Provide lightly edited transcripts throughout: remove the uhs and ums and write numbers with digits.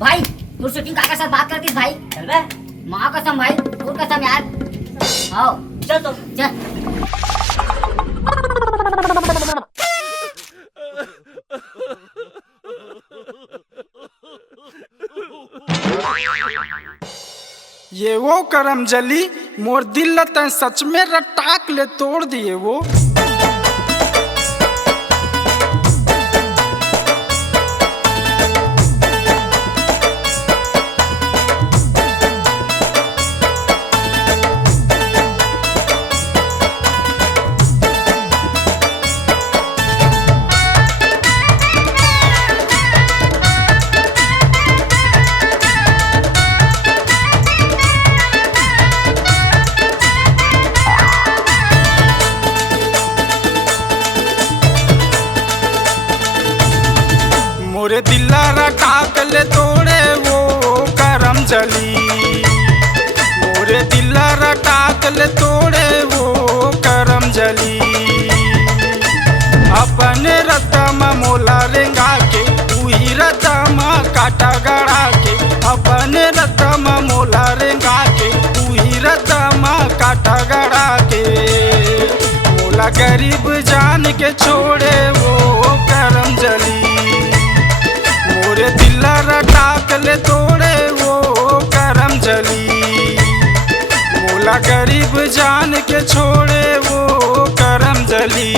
भाई तू शूटिंग काका साथ बात करतीस भाई। चल बे। माँ कसम भाई, तू कसम यार। आओ चल तो चल। ये वो करम जली मोर दिल तैं सच में रटाक ले तोड़ दिए वो। मोरे दिला रटाक ले तोड़े वो करम जली। मोरे दिला रटाक ले तोड़े वो करम जली। अपने रतम मोला रेंगा के उही रतम काटा गड़ा के। अपने रतम मोला रेंगा के उही रतम काटा गड़ा के। मोला गरीब जान के छोड़े वो करम जली। मोरे दिला रटाक ले तोड़े वो करम जली। मोला गरीब जान के छोड़े वो करम जली।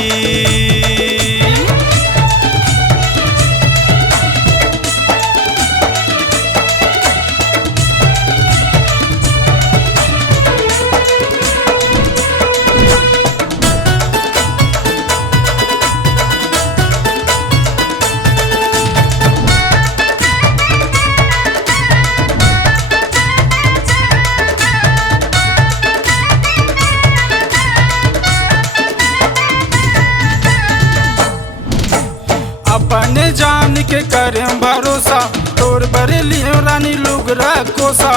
अपने जान के करे भरोसा तोर बरेली रानी लोग रखोसा।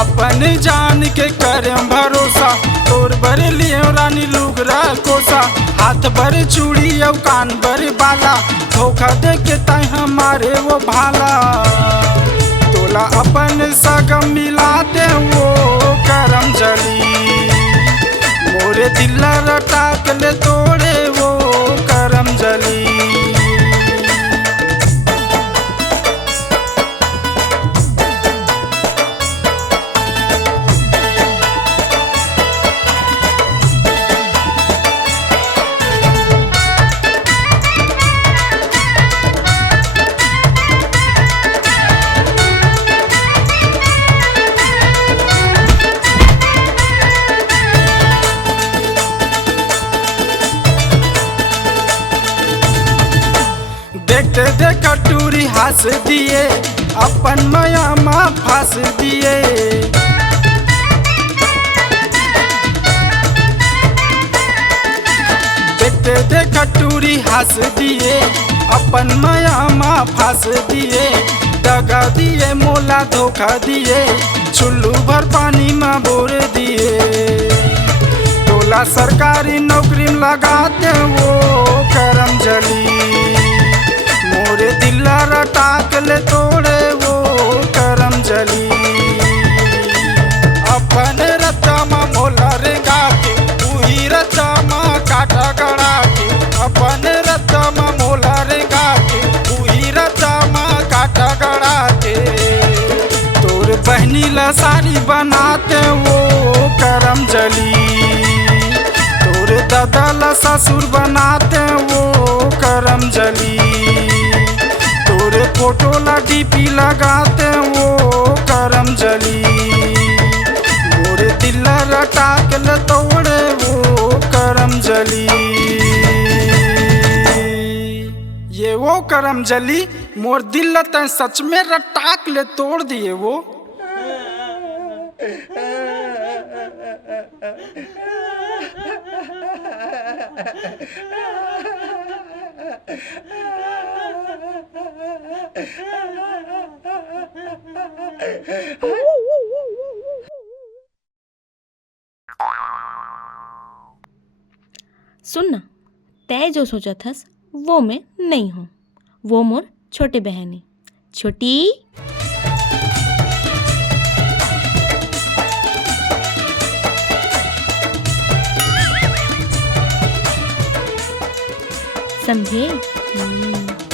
अपने जान के करे भरोसा तोर बरेली रानी लोग रखोसा। हाथ भर चूड़ी और कान भर बाला धोखा दे के ताई हमारे वो भाला। तोला अपन सगम मिलाते वो करम जली। मोरे दिला रटाक ले तोड़े वो करम जली। देखते देख टूरी हंस दिए अपन माया माँ फंस दिए। देखते देख टूरी हंस दिए अपन माया माँ फंस दिए। दगा दिए मोला धोखा दिए चुल्लू भर पानी में बोर दिए। तोला सरकारी नौकरी में लगाते वो करम जली। मोरे दिला रटाक ले तोड़े वो करम जली। अपने रतम मोला रेंगा के उही रतम काटा गड़ा के। अपने रतम मोला रेंगा के उही रतम काटा गड़ा के। तोर बहनी ला साड़ी बनाते वो करम जली। तोर दादा ला ससुर बनाते वो करम जली। तोरे फोटो ला डीपी लगाते वो करम जली। मोरे दिला रटाक ले तोड़े वो करम जली। ये वो करम जली मोर दिल तैं सच में रटाक ले तोड़ दिए वो। सुन ना, तय जो सोचा थस वो मैं नहीं हूँ, वो मोर छोटे बहनी छोटी। समझे?